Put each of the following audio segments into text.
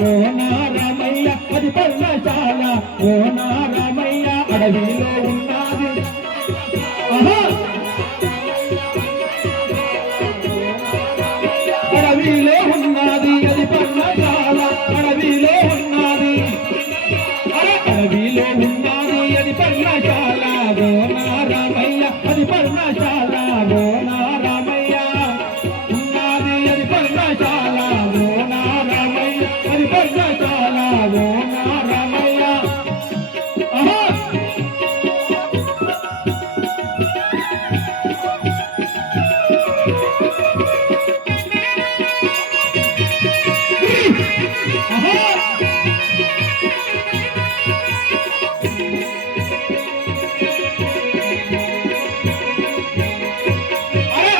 ఓ నా రామయ్య అది పర్ణశాల ఓ నా రామయ్య అడవిలో ఉన్నది అడవిలో ఉన్నది అది పర్ణశాల అడవిలో ఉన్నది అడవిలో ఉన్నది అది పర్ణశాల ఓ నా రామయ్య అది పర్ణశాల ఓ నా రామయ్య ఉన్నది అది పర్ణశాల ఓ నా రామయ్య అది పర్ణశాల ఓ నా రామయ్య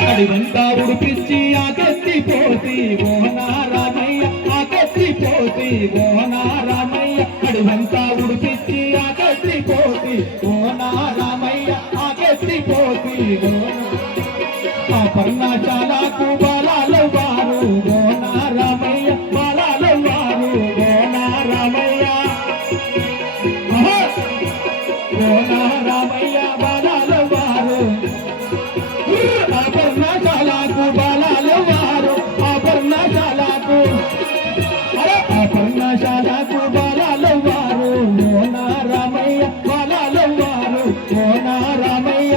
అడివంతా ఉడిపించి ఆ కత్తి పోసి ఓ నా రామయ్య ఆ కత్తి పోసి ఓ నా రామయ్య అడివంతా ఉడిపించి ఆ కత్తి పోసి ఓ నా రామయ్య ఆ కత్తి పోసి ఆ పర్ణశాలకు బాలాలు వారు ఓ నా రామయ్య బాలాలు వారు ఓ నా రామయ్య ఓ నా రామయ్య బాలాలు వారు ఆ పర్ణశాలకు బాలాలు వారు ఆ పర్ణశాలకు ఆ పర్ణశాలకు బాలాలు వారు ఓ నా రామయ్య బాలాలు వారు ఓ నా రామయ్య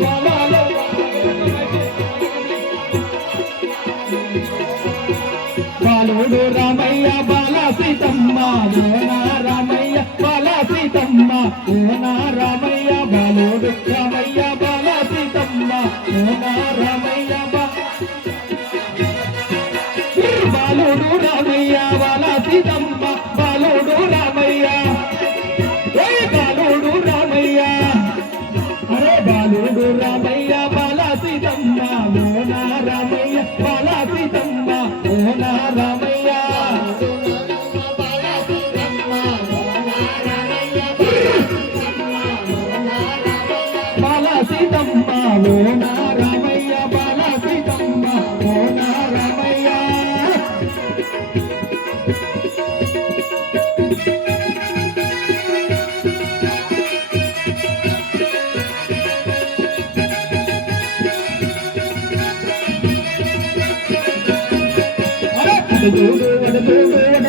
బాలాలు బాలుడు రామయ్య బాల సీతమ్మ ఓ నా రామయ్య బాల సీతమ్మ ఓ నా రామయ్య బాలుడు రామయ్య బాల సీతమ్మ ఓ నా రామయ్య బాలుడు రామయ్య బాల సీతమ్మ బాలుడు రామయ్య బాలుడు రామయ్య అరే బాలుడు రామయ్య బాల సీతమ్మ ఓ నా రామయ్య బాల సీతమ్మ ఓ నా రామయ్య బాల సీతమ్మ ఓ నా రామయ్య బాల సీతమ్మ ఓ నా రామయ్య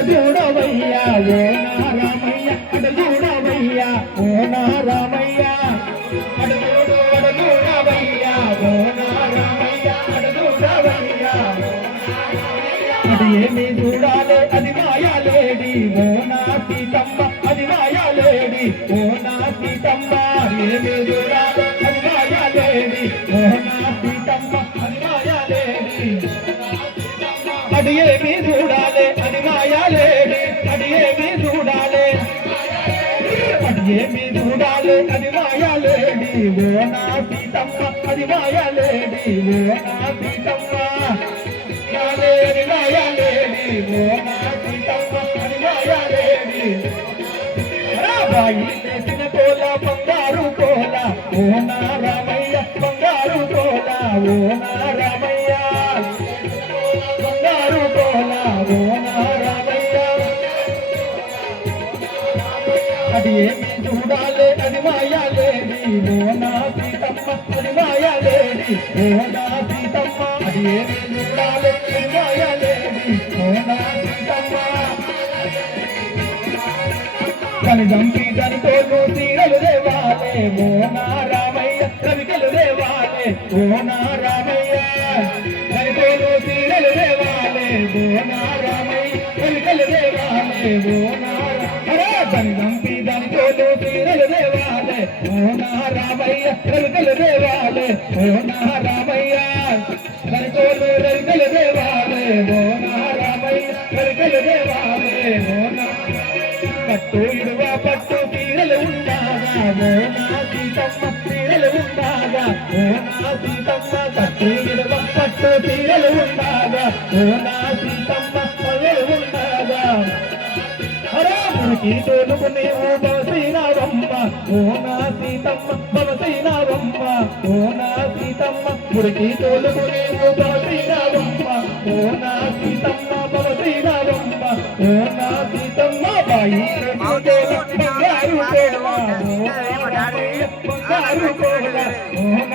చూడవయ్యా ఓ నా రామయ్య అటు చూడవయ్యా ఓ నా రామయ్య అటు చూడవయ్యా ఓ నా రామయ్య అటు చూడవయ్యా అది ఏమి చూడాలి అది మాయాలేడి ఓ నా సీతమ్మ అది మాయాలేడి ఓ నా సీతమ్మ ఏమి చూడాలి అది మాయాలేడి ఓ నా సీతమ్మ అది మాయాలేడి అది ఏమి చూడాలి అది మాయాలేడి అది ఏమి చూడాలి అది ఏమి చూడాలి అది మాయాలేడి ఓ నా సీతమ్మ అది మాయాలేడి ఓ నా సీతమ్మ అది మాయాలేడి ఓ నా సీతమ్మ అది మాయాలేడి బాయి చేసిన కోల బంగారు కోల ఓ నా రామయ్య బంగారు కోల ఓ నా రామయ్య బంగారు కోల ఓ నా రామయ్య అది ఏమి చూడాలి అది మాయాలేడి ఓ నా సీతమ్మ అది మాయాలేడి ఓ నా సీతమ్మ అది ఏమి చూడాలి అది మాయాలేడి ఓ నా సీతమ్మ కని దంపి దానితో తీరలు దేవాలే ఓ నా రామయ్య రవికలు దేవాలే ఓ నా రామయ్య దానితో తీరలు దేవాలే ఓ నా రామయ్య రవికలు దేవాలే ఓ నా కని దంపి దానితో తీరలు దేవాలే ఓ నా రామయ్య రవికలు దేవాలే ఓ నా రామయ్య దానితో రవికలు దేవాలే ఓ నా రామయ్య రవికలు దేవాలే ఓ నా పట్టు ఇడువ పట్టు తీరలు ఉండాగా ఓ నా సీతమ్మ తీరలు ఉండాగా ఓ నా సీతమ్మ పట్టు ఇడువ పట్టు తీరలు ఉండాగా ఓ నా సీతమ్మ తీరలు ఉండాగా మురికి తోలుకు నీవు బవసైనావమ్మ ఓ నా సీతమ్మ బవసైనావమ్మ ఓ నా సీతమ్మ మురికి తోలుకు నీవు బవసైనావమ్మ ఓ నా సీతమ్మ బవసైనావమ్మ బంగారు కోల బంగారు కోల